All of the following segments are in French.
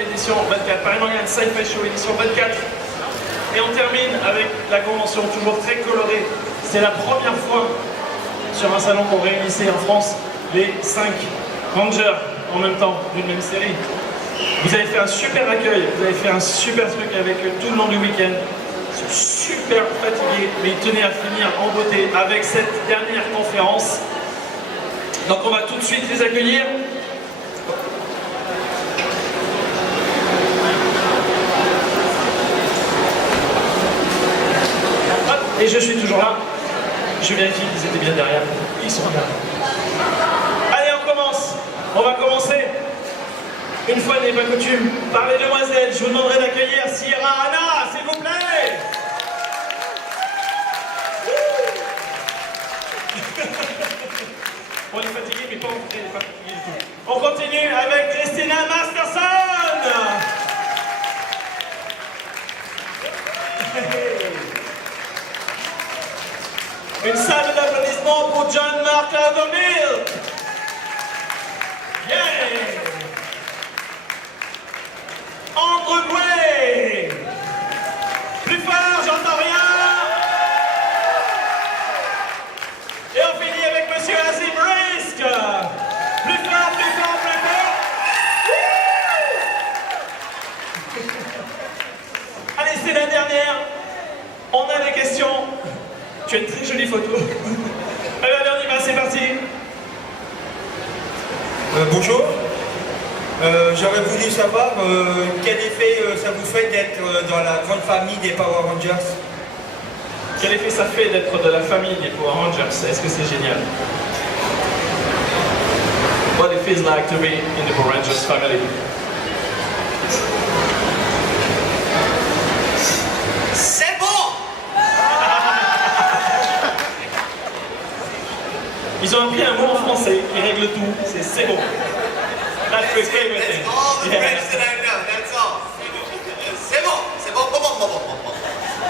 Édition 24, Paris Manga Sci-Fi Show édition 24. Et on termine avec la convention, toujours très colorée. C'est la première fois sur un salon qu'on réunissait en France les 5 Rangers en même temps d'une même série. Vous avez fait un super accueil, vous avez fait un super truc avec eux tout le long du week-end. Ils sont super fatigués, mais ils tenaient à finir en beauté avec cette dernière conférence. Donc on va tout de suite les accueillir. Et je suis toujours là. Je vérifie qu'ils étaient bien derrière. Ils sont là. Allez, on commence. On va commencer. Une fois n'est pas coutume, par les demoiselles. Je vous demanderai d'accueillir Ciara, Hanna, s'il vous plaît. On est fatigué, mais pas on est pas fatigué du tout. On continue avec Christina, Masterson. Une salle d'applaudissements pour Loudermilk, Loudermilk. Yeah. Andrew, plus fort, j'entends rien. Et on finit avec Monsieur Azim. Plus fort, plus fort, plus fort. Allez, c'est la dernière. On a des questions. Tu as une très jolie photo. Allez, on y va, c'est parti. Bonjour. J'aurais voulu savoir quel effet ça vous fait d'être dans la grande famille des Power Rangers. Quel effet ça fait d'être de la famille des Power Rangers? Est-ce que c'est génial? What it feels like to be in the Power Rangers family? C'est bon! Ils ont appris un mot en français qui règle tout, c'est bon. That's the favorite thing. That's all the French that I know, that's all. C'est bon, bon.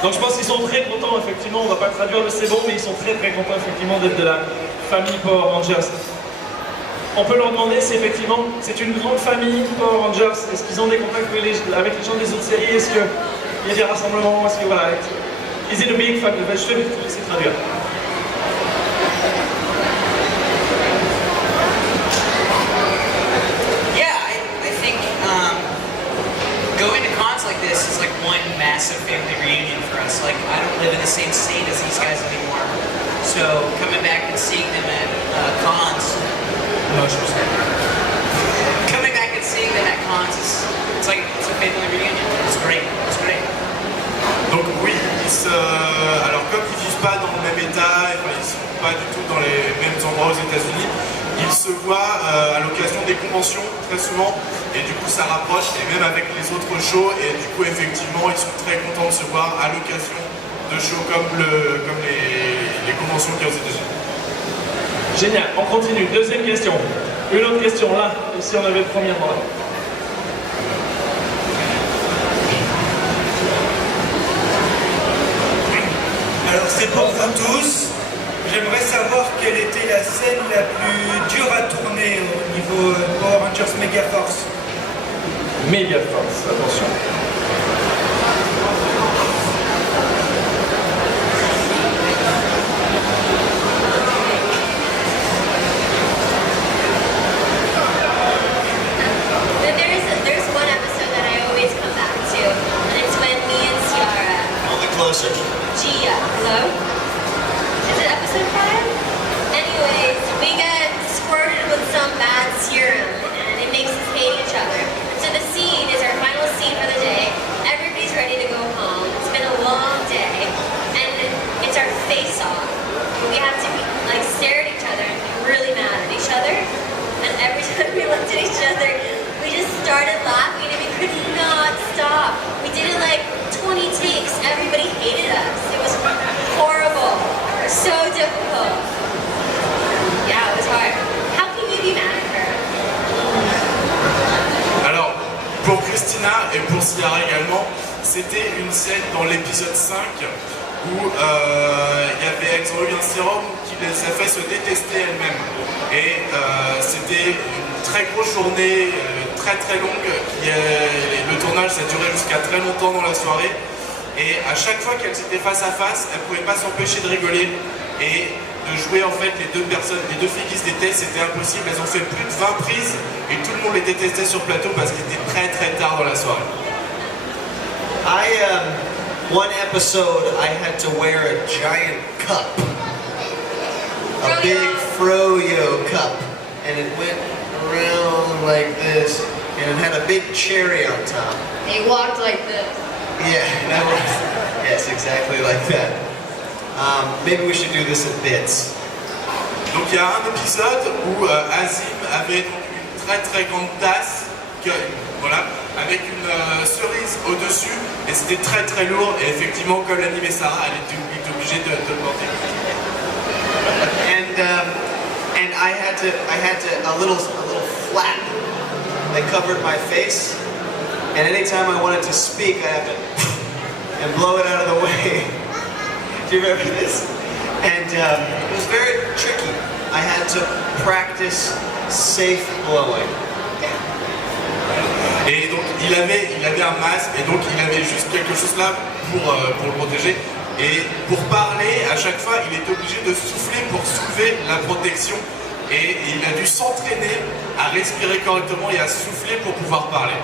Donc je pense qu'ils sont très contents, effectivement, on va pas traduire le c'est bon, mais ils sont très contents, effectivement, d'être de la famille Power Rangers. On peut leur demander si, effectivement, c'est une grande famille Power Rangers. Est-ce qu'ils ont des contacts avec les gens des autres séries? Est-ce qu'il y a des rassemblements? Est-ce que, voilà, is it a big family? Je vais essayer de traduire. This is like one massive family reunion for us. Like, I don't live in the same state as these guys anymore. So coming back and seeing them at cons, coming back and seeing them at cons, it's like it's a family reunion. It's great. It's great. Donc oui, alors comme ils vivent pas dans le même état, enfin, ils sont pas du tout dans les mêmes endroits aux États-Unis, ils se voient à l'occasion des conventions très souvent, et du coup ça rapproche, et même avec les autres shows, et du coup effectivement ils sont très contents de se voir à l'occasion de shows comme les conventions qu'il y a aux États-Unis. Génial, on continue. Deuxième question. Une autre question là, ici on avait le premier droit. Alors c'est pour vous tous. J'aimerais savoir quelle était la scène la plus dure à tourner au niveau Power Rangers Mega Force. Mega Force, attention. There's one episode that I always come back to, and it's when me and Ciara. A little bit closer. Gia, hello? Is it episode 5? Anyways, we get squirted with some bad serum, and it makes us hate each other. So the scene is our final scene for the day. Everybody's ready to go home. It's been a long day, and it's our face-off. We have to stare at each other and be really mad at each other. And every time we looked at each other, we just started laughing, and we could not stop. We did it like 20 takes. Everybody hated us. It was horrible. So difficult. Yeah, it was hard. How can you be mad at her? Alors, pour Christina et pour Ciara également, c'était une scène dans l'épisode 5 où elles ont eu un sérum qui les a fait se détester elles-mêmes. Et c'était une très grosse journée, très très longue. Le tournage, ça durait jusqu'à très longtemps dans la soirée. Et à chaque fois qu'elles étaient face à face, elles ne pouvaient pas s'empêcher de rigoler et de jouer en fait les deux filles qui se détestent, c'était impossible. Elles ont fait plus de 20 prises et tout le monde les détestait sur plateau parce qu'il était très très tard dans la soirée. One episode, I had to wear a giant cup, a big froyo cup, and it went around like this, and it had a big cherry on top. They walked like this. Yeah, that was, yes, exactly like that. Maybe we should do this in bits. Donc il y a un épisode où Azim avait donc une très très grande tasse, voilà, avec une cerise au-dessus, et c'était très très lourd, et effectivement, comme l'animait Sarah, elle était obligée de le porter. And I had a little flap that covered my face, and anytime I wanted to speak, I had to and blow it out of the way. Do you remember this? And it was very tricky. I had to practice safe blowing. Et donc il avait un masque et donc il avait juste quelque chose là pour le protéger. Et pour parler, à chaque fois, il était obligé de souffler pour soulever la protection. Et il a dû s'entraîner à respirer correctement et à souffler pour pouvoir parler.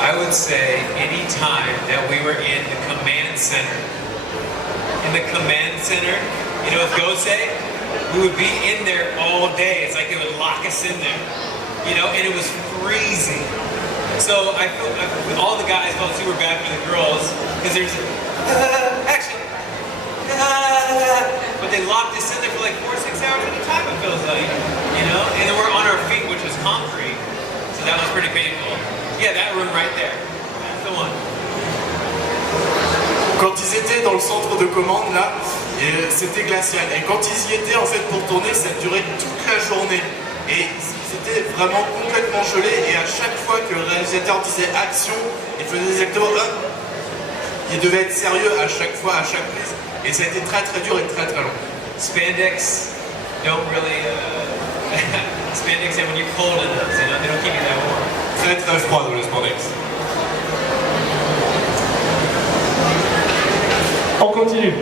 I would say any time that we were in the command center. In the command center, you know, with Gose, we would be in there all day. It's like they would lock us in there, you know, and it was freezing. So I feel all the guys felt super bad for the girls because there's action. But they locked us in there for like 4 or 6 hours at a time, it feels like, you know? And then we're on our feet, which was concrete, so that was pretty painful. Yeah, that room right there. That's the one. Quand ils étaient dans le centre de commande là, c'était glacial. Et quand ils y étaient en fait pour tourner, ça durait toute la journée. Et ils étaient vraiment complètement gelés. Et à chaque fois que le réalisateur disait action, il faisait exactement il devait être sérieux à chaque fois, à chaque prise. Et ça a été très très dur et très très long. Spandex don't really. Spandex, and when you're cold enough, you know, they don't keep you that warm. Très très froid dans le spandex. On continue.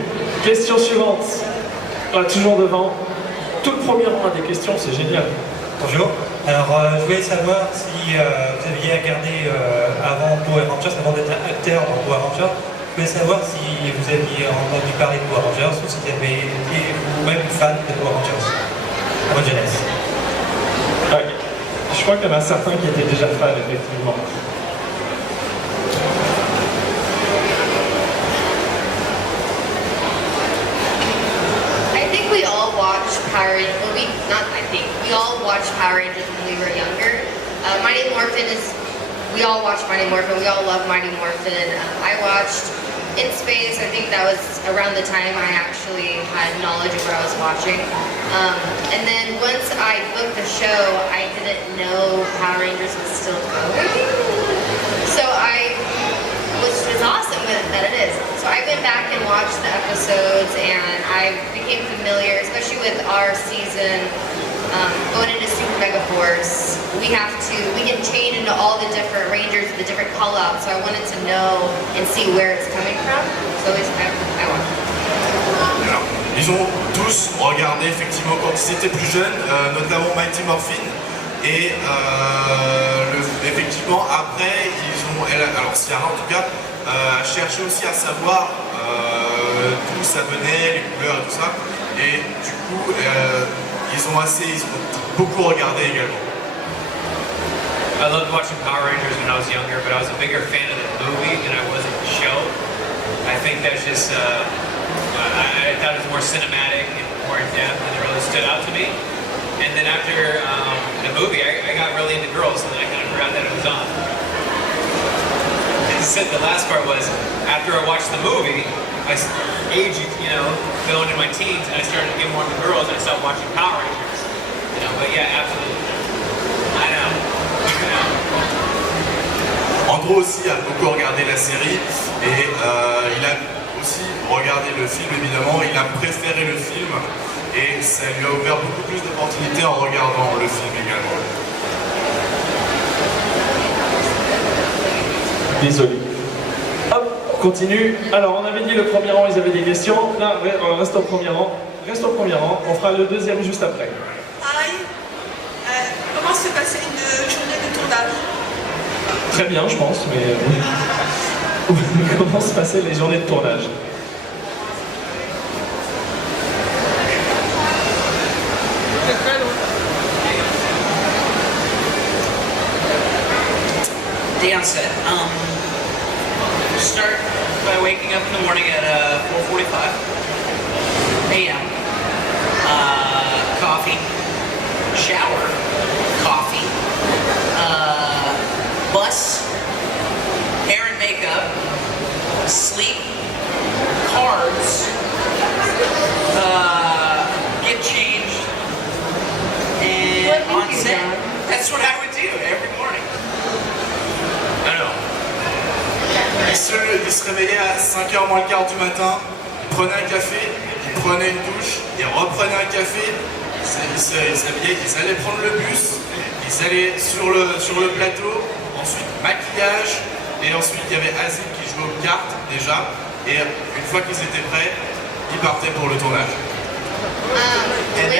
Question suivante. Toujours devant. Toute première rang des questions, c'est génial. Bonjour. Alors, je voulais savoir si vous aviez regardé avant Power Rangers, avant d'être acteur dans Power Rangers, je voulais savoir si vous aviez entendu parler de Power Rangers ou si vous avez été vous-même fan de Power Rangers à votre jeunesse. Ouais. Je crois qu'il y en a certains qui étaient déjà fans, effectivement. We all watched Power Rangers. We all watched Power Rangers when we were younger. Mighty Morphin is. We all watched Mighty Morphin. We all love Mighty Morphin. I watched In Space. I think that was around the time I actually had knowledge of what I was watching. And then once I booked the show, I didn't know Power Rangers was still going. So which is awesome that it is. So I went back and watched the episodes and I became familiar, especially with our season, going into Super Mega Force. We can change into all the different Rangers, the different call-outs, so I wanted to know and see where it's coming from. So I watched it. Alors, ils ont tous regardé effectivement quand ils étaient plus jeunes, notamment Mighty Morphin. Et effectivement, après, alors Ciara en tout cas, a cherché aussi à savoir d'où ça venait, les couleurs et tout ça. Et du coup, ils ont beaucoup regardé également. I loved watching Power Rangers when I was younger, but I was a bigger fan of the movie than I was of the show. I think that's just, I thought it was more cinematic and more in-depth, and it really stood out to me. And then after the movie, I got really into girls, and then I kind of forgot that it was on. And said the last part was, after I watched the movie, I aged, you know, fell into my teens, and I started to get more into girls, and I stopped watching Power Rangers. You know, but yeah, absolutely. I know. Andrew aussi a beaucoup regardé la série et il a aussi regardé le film évidemment, il a préféré le film et ça lui a ouvert beaucoup plus d'opportunités en regardant le film également. Désolé. Hop, on continue. Alors, on avait dit le premier rang, ils avaient des questions. Là, reste au premier rang. Reste au premier rang. On fera le deuxième juste après. Hi. Comment s'est passée une journée de tournage? Très bien, je pense, mais... Comment se passaient les journées de tournage? Day on set. Start by waking up in the morning at 4:45 a.m. Coffee, shower, coffee, bus, hair and makeup, sleep, cards, get changed, and on set. That's what I would do every morning. Il se réveillait à 5h moins le quart du matin, il prenait un café, il prenait une douche, il reprenait un café, ils s'habillaient, ils allaient prendre le bus, ils allaient sur le plateau, ensuite maquillage, et ensuite il y avait Azim qui jouait aux cartes déjà, et une fois qu'ils étaient prêts, ils partaient pour le tournage. And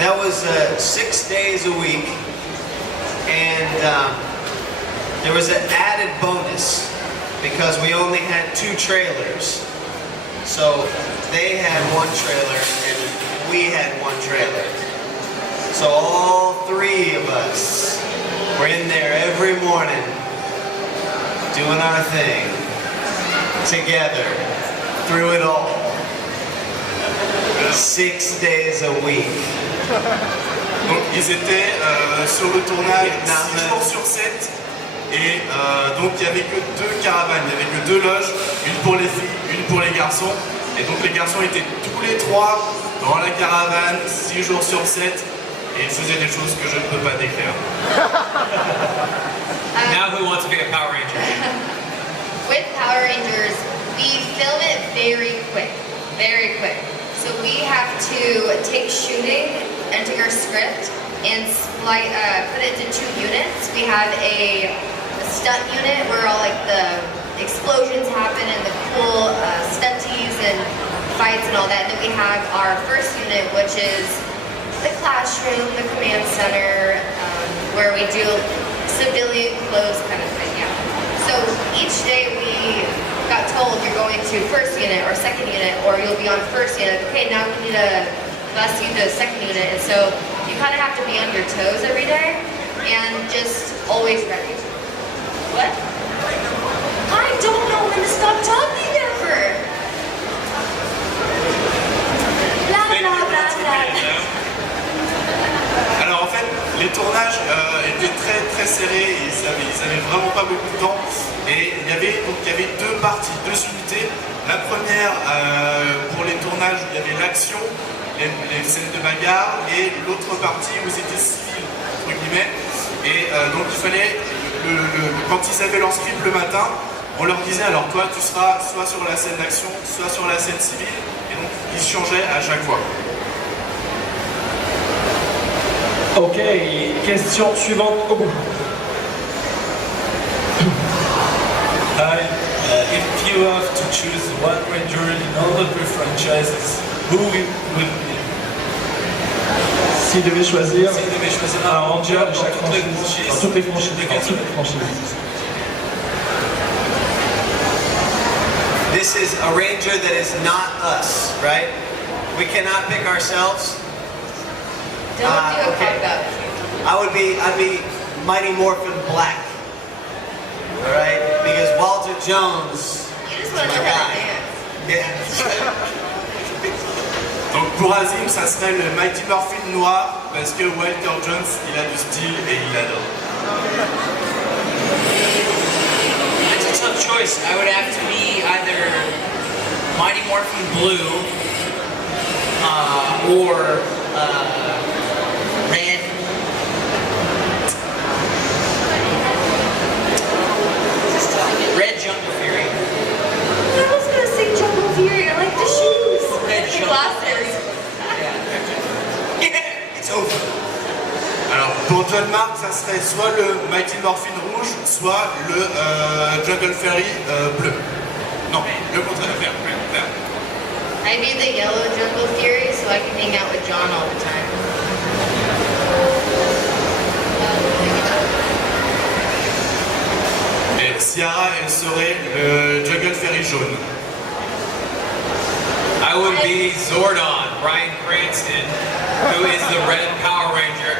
that was 6 days a week, and there was an added bonus because we only had 2 trailers. So they had 1 trailer and we had 1 trailer. So all 3 of us were in there every morning doing our thing together through it all. 6 days a week. Donc ils étaient sur le tournage 6 jours sur 7. Et donc il n'y avait que 2 caravanes, il n'y avait que 2 loges, une pour les filles, une pour les garçons. Et donc les garçons étaient tous les 3 dans la caravane, 6 jours sur 7, et ils faisaient des choses que je ne peux pas décrire. Now who wants to be a Power Ranger? With Power Rangers, we film it very quick, very quick. So we have to take shooting and take our script and put it into 2 units. We have a stunt unit where all like the explosions happen and the cool stunties and fights and all that. And then we have our first unit, which is the classroom, the command center, where we do civilian clothes kind of thing. Yeah. So each day we got told you're going to first unit or second unit, or you'll be on first unit. Okay, now we need to bus you to second unit, and so you kind of have to be on your toes every day and just always ready. What? I don't know when to stop talking ever. Blah blah blah blah. Alors en fait, les tournages étaient très très serrés, et ils avaient vraiment pas beaucoup de temps. Et il y avait 2 parties, 2 unités. La première pour les tournages où il y avait l'action, les scènes de bagarre, et l'autre partie où c'était civil, entre guillemets. Et donc il fallait, quand ils avaient leur script le matin, on leur disait alors toi tu seras soit sur la scène d'action, soit sur la scène civile, et donc ils changeaient à chaque fois. Ok, question suivante au bout. Hi, if you have to choose one ranger in all of your franchises, who would be? S'il devait choisir S'il devait choisir un ranger dans de chaque toutes les franchise, franchises, dans toutes les franchises, lequel dans toutes les franchises. This is a ranger that is not us, right? We cannot pick ourselves. Don't do a okay. pop-up. I'd be Mighty Morphin Black. Alright? Because Walter Jones You just is want to my know how to guy. dance. Yeah. Donc pour Azim, ça serait le Mighty Morphin noir, parce que Walter Jones, il a du style et il adore. It's a tough choice. I would have to be either Mighty Morphin Blue or Red. Red Jungle Fury. I was gonna say Jungle Fury. I like the shoes. Red The Jungle glasses. Yeah. Pour John Mark, ça serait soit le Mighty Morphin rouge, soit le Jungle Fairy bleu. Non, le contraire, vert. I'd be the yellow jungle fury so I can hang out with John all the time. Et Ciara, elle serait le Jungle Fairy jaune. I would be Zordon, Bryan Cranston, who is the Red Power Ranger.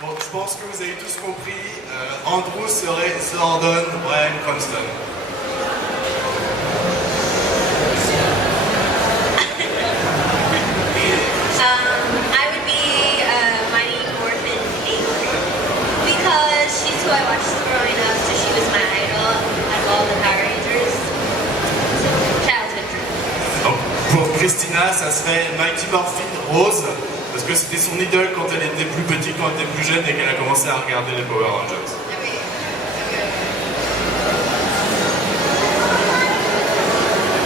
Bon, je pense que vous avez tous compris. Andrew serait Zordon, Bryan Cranston. I would be Mighty Morphin Kate because she's who I watched growing up, so she was my idol out of all the Power Rangers. So, childhood dream. Donc, pour Christina, ça serait Mighty Morphin rose, parce que c'était son idole quand elle était plus petite, quand elle était plus jeune et qu'elle a commencé à regarder les Power Rangers.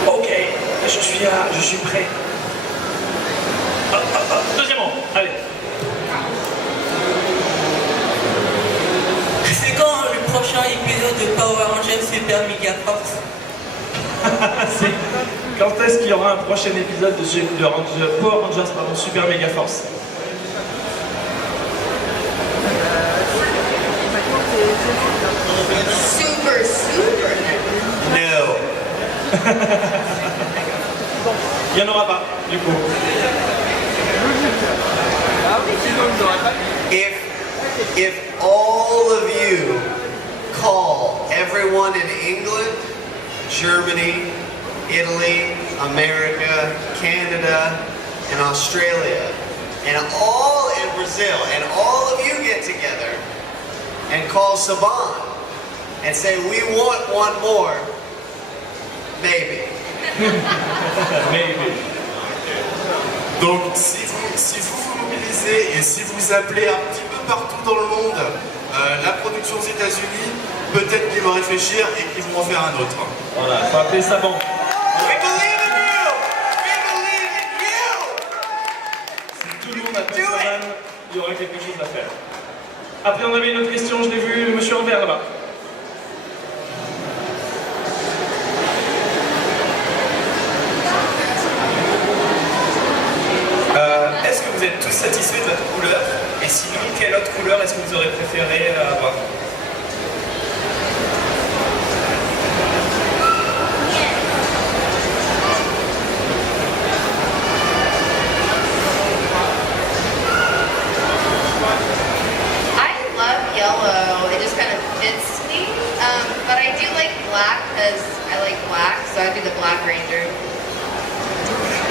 Ok, je suis prêt. Deuxièmement, allez. C'est quand le prochain épisode de Power Rangers Super Mega Force? Quand est-ce qu'il y aura un prochain épisode de Power Rangers Super Mega Force? Super. No. Il n'y en aura pas, du coup. If all of you call everyone in England, Germany, Italy, America, Canada, and Australia, and all in Brazil, and all of you get together and call Saban and say, we want one more, maybe. Maybe. Donc, si vous vous mobilisez et si vous appelez un petit peu partout dans le monde la production aux États-Unis, peut-être qu'ils vont réfléchir et qu'ils vont en faire un autre. Voilà, il faut appeler ça bon. We believe in you! We believe in you! Si tout le monde appelle ça, il y aura quelque chose à faire. Après, on avait une autre question, je l'ai vu, le monsieur en vert là-bas. Est-ce que vous êtes tous satisfaits de votre couleur? Et sinon, quelle autre couleur est-ce que vous aurez préféré avoir? I love yellow. It just kind of fits me. But I do like black because I like black, so I'd be the Black Ranger.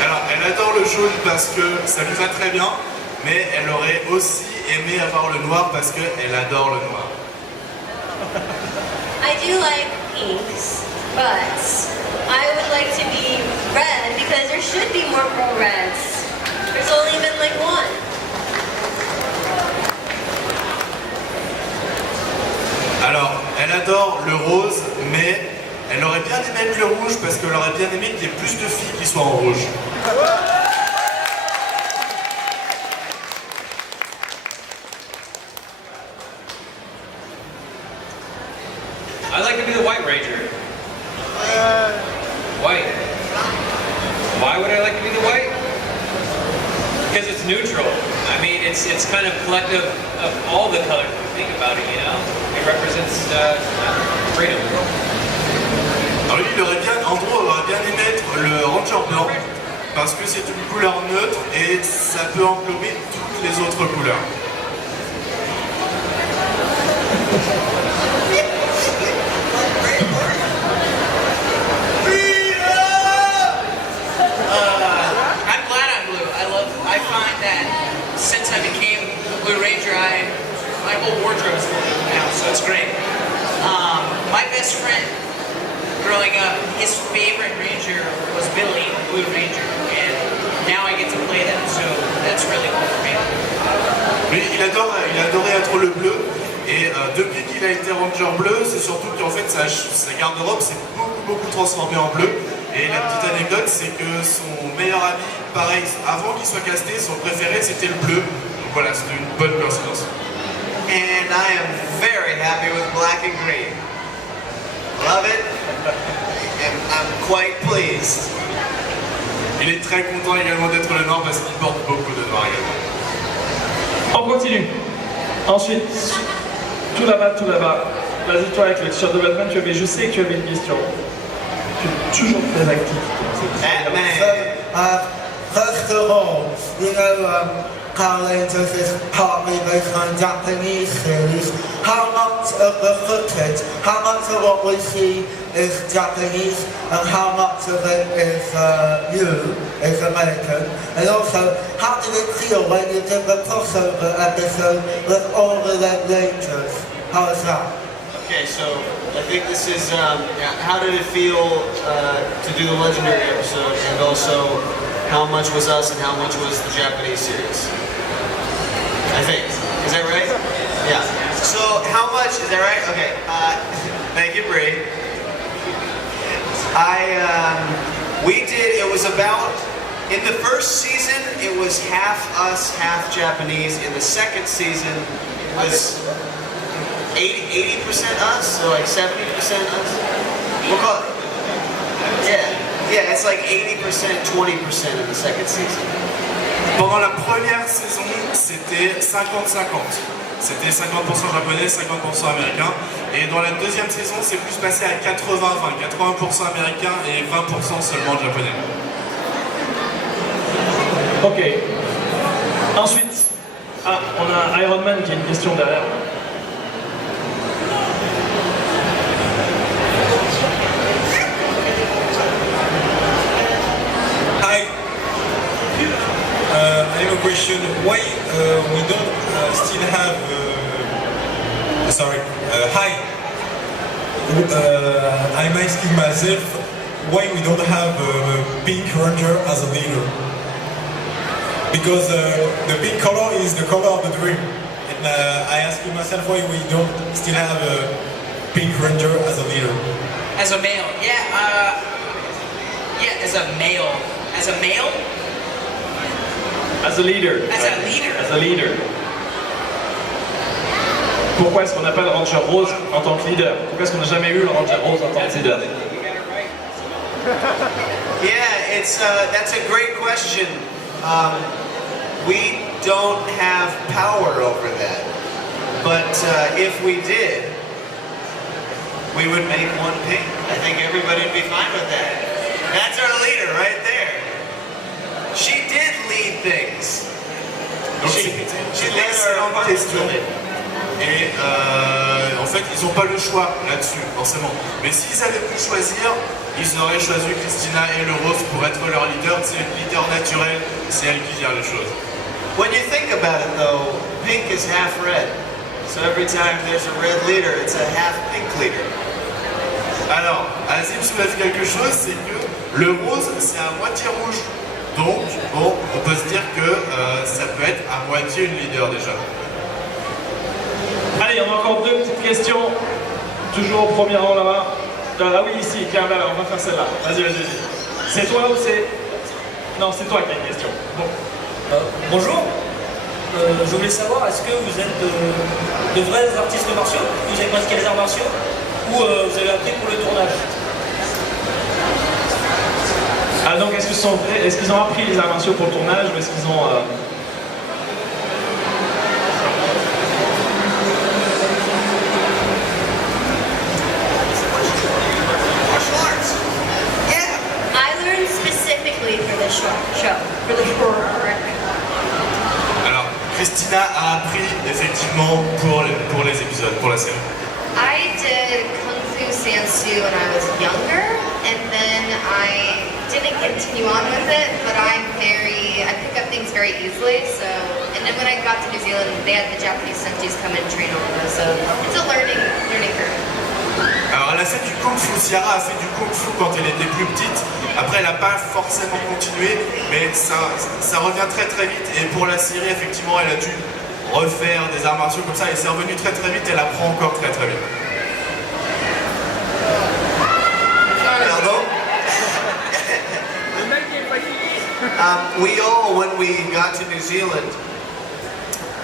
Alors, elle adore le jaune parce que ça lui va très bien, mais elle aurait aussi aimé avoir le noir parce qu'elle adore le noir. I do like pinks, but I would like to be red because there should be more reds. There's only been like one. Alors, elle adore le rose, mais elle aurait bien aimé être le rouge parce qu'elle aurait bien aimé qu'il y ait plus de filles qui soient en rouge. I'd like to be the White Ranger. White. Why would I like to be the white? Because it's neutral. I mean, it's kind of collective of all the colors. If you think about it, you know, it represents freedom. Alors lui, Andrew aurait bien aimé être le Ranger blanc parce que c'est une couleur neutre et ça peut englober toutes les autres couleurs. I'm glad I'm blue. I find that since I became a Blue Ranger, my whole wardrobe is blue now, so it's great. My best friend growing up, his favorite Ranger was Billy, the Blue Ranger, and now I get to play them, so that's really cool for me. Lui, il adorait être le bleu et depuis qu'il a été Ranger bleu, c'est surtout qu'en fait sa garde-robe s'est beaucoup transformée en bleu Et la petite anecdote, c'est que son meilleur ami, pareil, avant qu'il soit casté, son préféré c'était le bleu. Donc voilà, c'était une bonne coïncidence. And I am very happy with black and green. Love it. And I'm quite pleased. Il est très content également d'être le noir parce qu'il porte beaucoup de noir également. On continue. Ensuite, tout là-bas. Vas-y, toi avec le t-shirt de Batman, je sais que tu avais une question. Tu es toujours très actif. First of all, you know, Power Rangers is partly based on Japanese series. How much of the footage, how much of what we see is Japanese and how much of it is you, is American? And also, how did it feel when you did the crossover episode with all the Red Rangers? How was that? Okay, so I think this is, how did it feel to do the Legendary episode, and also how much was us and how much was the Japanese series? I think. Is that right? Yeah. So how much, is that right? Okay. Thank you, Bree. We did, it was about, in the first season, it was half us, half Japanese. In the second season, it was 80% us, so like 70% us. We'll call it. Yeah, it's like 80%, 20% in the second season. Pendant la première saison, c'était 50-50. C'était 50% japonais, 50% américain. Et dans la deuxième saison, c'est plus passé à 80-20. 80% américain et 20% seulement japonais. Ok. Ensuite, on a Iron Man qui a une question derrière. I have a question. Why we don't still have? Hi. I'm asking myself why we don't have Pink Ranger as a leader. Because the pink color is the color of the dream, and I ask myself why we don't still have Pink Ranger as a leader. As a male, as a male. As a male? As a leader. As a leader. As a leader. Pourquoi est-ce qu'on n'a pas le Ranger Rose en tant que leader? Pourquoi est-ce qu'on n'a jamais eu le Ranger Rose en tant que leader? Yeah, that's a great question. We don't have power over that. But if we did, we would make one pink. I think everybody would be fine with that. That's our leader right there. She did lead things. She led our question. Et en fait, ils n'ont pas le choix là-dessus, forcément. Mais s'ils avaient pu choisir, ils auraient choisi Christina et le Rose pour être leur leader. C'est une leader naturelle, c'est elle qui gère les choses. When you think about it though, pink is half red. So every time there's a red leader, it's a half pink leader. Alors, Azim soulève quelque chose, c'est que le rose, c'est à moitié rouge. Donc, bon, on peut se dire que ça peut être à moitié une leader déjà. Allez, on a encore deux petites questions. Toujours au premier rang là-bas. Ah oui, ici, tiens, là, on va faire celle-là. Vas-y. C'est toi ou c'est... Non, c'est toi qui as une question. Bon. Bonjour. Je voulais savoir, est-ce que vous êtes de vrais artistes martiaux? Vous avez pratiqué les arts martiaux? Ou vous avez appris pour le tournage? Ah donc est-ce qu'ils ont appris les arts martiaux pour le tournage ou est-ce qu'ils ont... I learned specifically for the show. Alors, Christina a appris effectivement pour les épisodes, pour la série. I did Kung Fu Sansu when I was younger, and then I didn't continue on with it, but I pick up things very easily, so, and then when I got to New Zealand, they had the Japanese senseis come and train all of us, so it's a learning curve. Alors elle a fait du Kung Fu, Ciara a fait du Kung Fu quand elle était plus petite, après elle n'a pas forcément continué, mais ça revient très très vite, et pour la série effectivement elle a dû refaire des arts martiaux comme ça, et c'est revenu très très vite, elle apprend encore très très vite. Pardon? We all, when we got to New Zealand,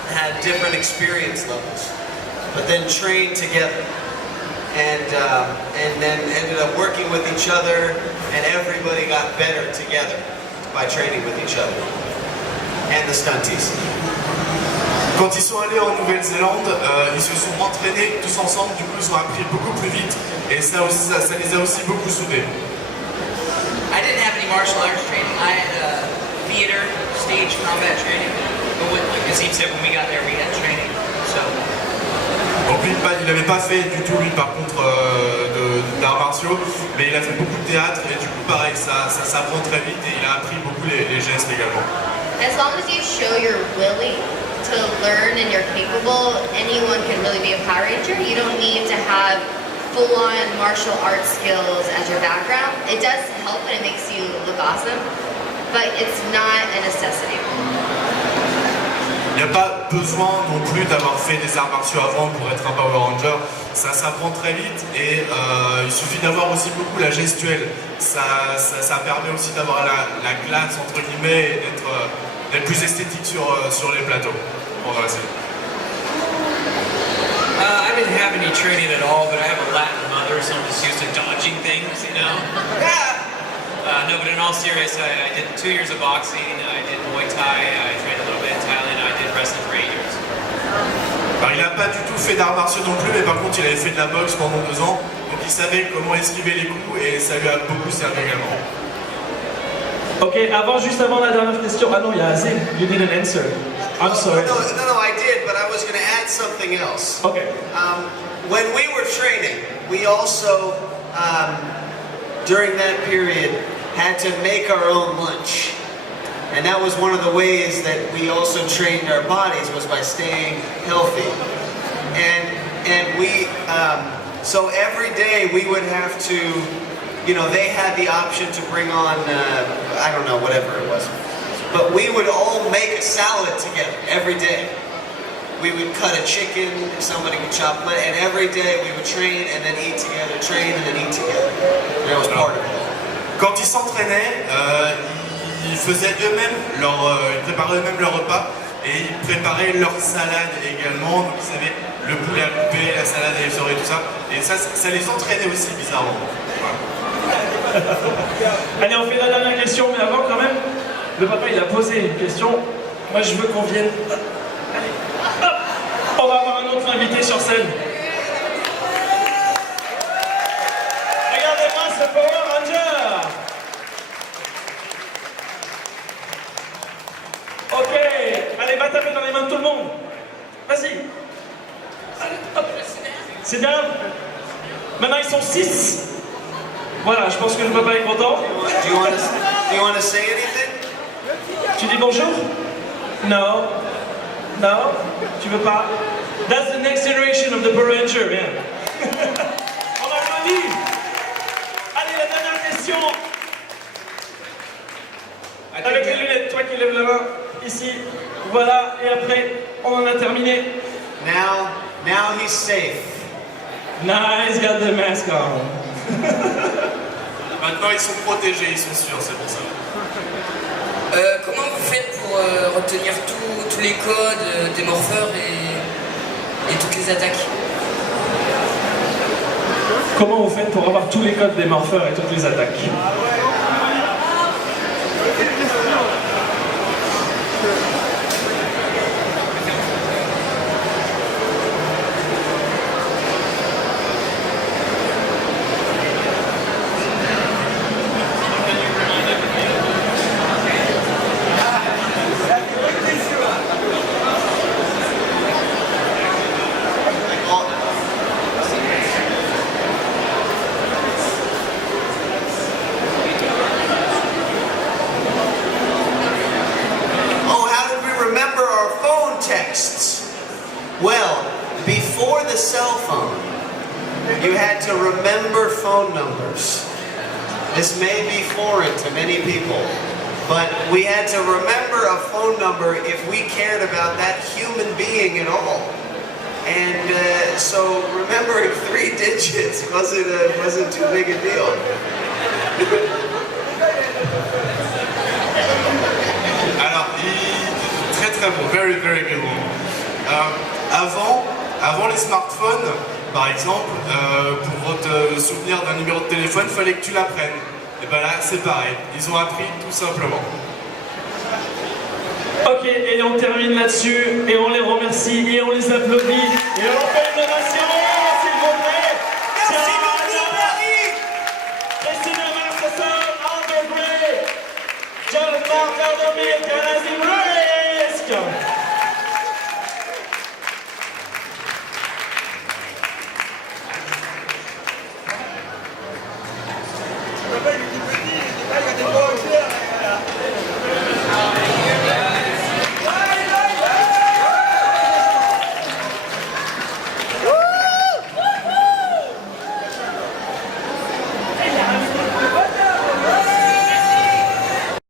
had different experience levels, but then trained together, and then ended up working with each other, and everybody got better together by training with each other, and the stunties. Quand ils sont allés en Nouvelle-Zélande, ils se sont entraînés tous ensemble, du coup ils ont appris beaucoup plus vite, et ça les a aussi beaucoup soudés. I didn't have any martial arts training. I had theater, stage combat training. But like Azim said, when we got there, we had training. So. Donc lui, il n'avait pas fait du tout, lui, par contre, d'arts martiaux, mais il a fait beaucoup de théâtre, et du coup, pareil, ça s'apprend très vite, et il a appris beaucoup les gestes également. As long as you show you're willing to learn and you're capable, anyone can really be a Power Ranger. You don't need to have full-on martial arts skills as your background. It does help and it makes you look awesome, but it's not a necessity. Il n'y a pas besoin non plus d'avoir fait des arts martiaux avant pour être un Power Ranger. Ça s'apprend très vite et il suffit d'avoir aussi beaucoup la gestuelle. Ça permet aussi d'avoir la classe entre guillemets et d'être plus esthétique sur les plateaux pendant la série. I didn't have any training at all, but I have a Latin mother, so I'm just used to dodging things, you know? No, but in all seriousness, I did 2 years of boxing, I did Muay Thai, I trained a little bit in Thailand, I did wrestling for 8 years. Alors, il n'a pas du tout fait d'arts martiaux non plus, mais par contre il avait fait de la boxe pendant 2 ans, donc il savait comment esquiver les coups et ça lui a beaucoup servi également. Ok, juste avant la dernière question, ah non, il y a Azim, you didn't answer. I'm sorry. No, I did, but I was going to add something else. Okay. When we were training, we also, during that period, had to make our own lunch. And that was one of the ways that we also trained our bodies, was by staying healthy. And we, so every day we would have to, you know, they had the option to bring on, I don't know, whatever it was. But we would all make a salad together every day. We would cut a chicken, somebody would chop it, and every day we would train and then eat together, train and then eat together. And that was part of it. Quand ils s'entraînaient, ils faisaient eux-mêmes ils préparaient eux-mêmes leur repas et ils préparaient leur salade également. Donc ils avaient le poulet à couper, la salade à essorer, tout ça. Et ça les entraînait aussi bizarrement. Voilà. Allez, on fait la dernière question, mais avant quand même, le papa il a posé une question. Moi je veux qu'on vienne. Allez, hop, on va avoir un autre invité sur scène. Regardez-moi ce Power Ranger. Ok, allez, va taper dans les mains de tout le monde. Vas-y. Allez, hop. C'est bien. Maintenant ils sont 6. Voilà, je pense que le papa est content. Do you want to say anything? Tu dis bonjour? No. No? Tu veux pas? That's the next generation of the Power Ranger, man. On applaudit. Allez, la dernière question. Avec les lunettes, toi qui lèves la main, ici. Voilà, et après, on en a terminé. Now he's safe. Nice, got the mask on. Maintenant ils sont protégés, ils sont sûrs, c'est pour ça. Comment vous faites pour retenir tous les codes des morpheurs et toutes les attaques? Comment vous faites pour avoir tous les codes des morpheurs et toutes les attaques? Well, before the cell phone, you had to remember phone numbers. This may be foreign to many people, but we had to remember a phone number if we cared about that human being at all. And so remembering 3 digits wasn't too big a deal. very, very good one. Avant les smartphones, par exemple, pour te souvenir d'un numéro de téléphone, il fallait que tu l'apprennes. Et ben là, c'est pareil. Ils ont appris tout simplement. Ok, et on termine là-dessus, et on les remercie, et on les applaudit, et on leur fait une ovation, s'il vous plaît. Merci beaucoup, Paris. Christina, Masterson, Loudermilk, Loudermilk, and Azim.